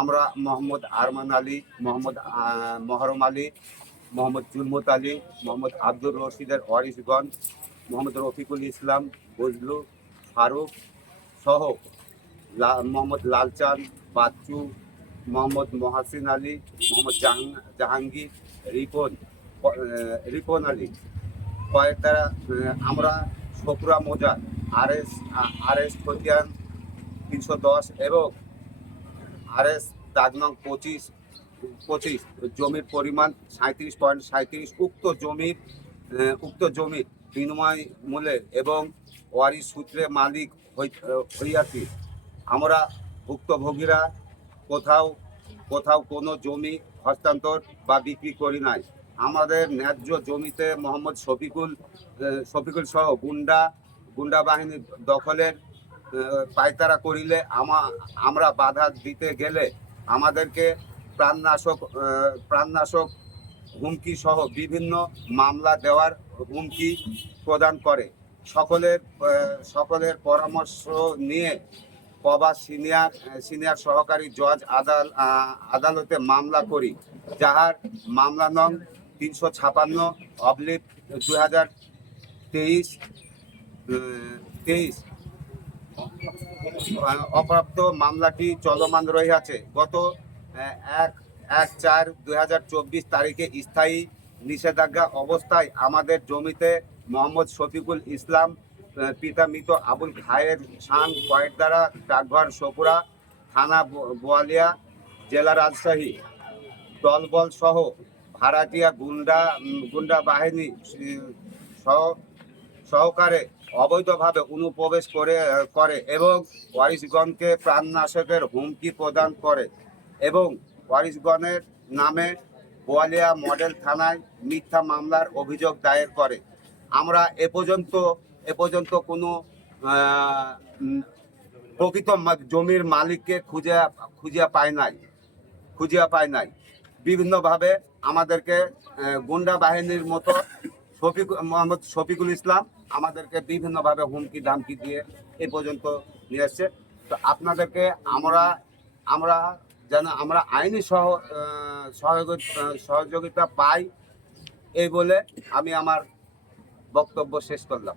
আমরা মোহাম্মদ আরমান আলী, মোহাম্মদ মহরম আলী, মোহাম্মদ জুলমত আলী, মোহাম্মদ আব্দুর রশিদের ওয়ারিসগঞ্জ মোহাম্মদ রফিকুল ইসলাম, বজলু, ফারুক সহ মোহাম্মদ লালচাঁদ, বাচ্চু, মোহাম্মদ মহাসিন আলী, মোহাম্মদ জাহাং- জাহাঙ্গীর রিপন রিপন আলী। কয়েক আমরা শকুরা মোজার আর এস আর এস খতিয়ান তিনশো দশ এবং আর এস দাগ পঁচিশ পঁচিশ, জমির পরিমাণ সাঁত্রিশ পয়েন্ট সাঁত্রিশ উক্ত জমির উক্ত জমির বিনিময় মূল্যে এবং ওয়ারি সূত্রে মালিক হই- হইয়াছি। আমরা ভুক্তভোগীরা কোথাও কোথাও কোনো জমি হস্তান্তর বা বিক্রি করি নাই। আমাদের ন্যায্য জমিতে মোহাম্মদ শফিকুল শফিকুল সহ গুন্ডা গুন্ডা বাহিনীর দখলের পায়তারা করিলে আমা, আমরা বাধা দিতে গেলে আমাদেরকে প্রাণনাশক প্রাণনাশক হুমকি সহ বিভিন্ন মামলা দেওয়ার হুমকি প্রদান করে। সকলের সকলের পরামর্শ নিয়ে কবা সিনিয়র সিনিয়র সহকারী জজ আদাল আদালতে মামলা করি, যাহার মামলা নং তিনশো ছাপান্ন অবলিক দুই হাজার তেইশ তেইশ। অপ্রাপ্ত মামলাটি চলমান রহিয়াছে। গত এক এক চার দুই তারিখে স্থায়ী নিষেধাজ্ঞা অবস্থায় আমাদের জমিতে মোহাম্মদ শফিকুল ইসলাম পিতা মৃত আবুল খায়ের শান কয়েক দ্বারা ডাকঘর সপুরা, থানা বোয়ালিয়া জেলা রাজশাহী, দলবল সহ ভাড়াটিয়া গুন্ডা গুন্ডা বাহিনী সহ, সহকারে অবৈধভাবে অনুপ্রবেশ করে করে এবং ওয়ারিশগণকে প্রাণনাশকের হুমকি প্রদান করে এবং ওয়ারিশগণের নামে বোয়ালিয়া মডেল থানায় মিথ্যা মামলার অভিযোগ দায়ের করে। আমরা এ পর্যন্ত এ পর্যন্ত কোনো প্রকৃত জমির মালিককে খুঁজে খুঁজে পায় নাই খুঁজিয়া পায় নাই। বিভিন্নভাবে আমাদেরকে গুন্ডা বাহিনীর মতো শফিক মোহাম্মদ শফিকুল ইসলাম আমাদেরকে বিভিন্নভাবে হুমকি, ধামকি দিয়ে এ পর্যন্ত নিয়ে এসছে তো আপনাদেরকে আমরা আমরা যেন আমরা আইনি সহ সহযোগিতা পাই এই বলে আমি আমার বক্তব্য শেষ করলাম।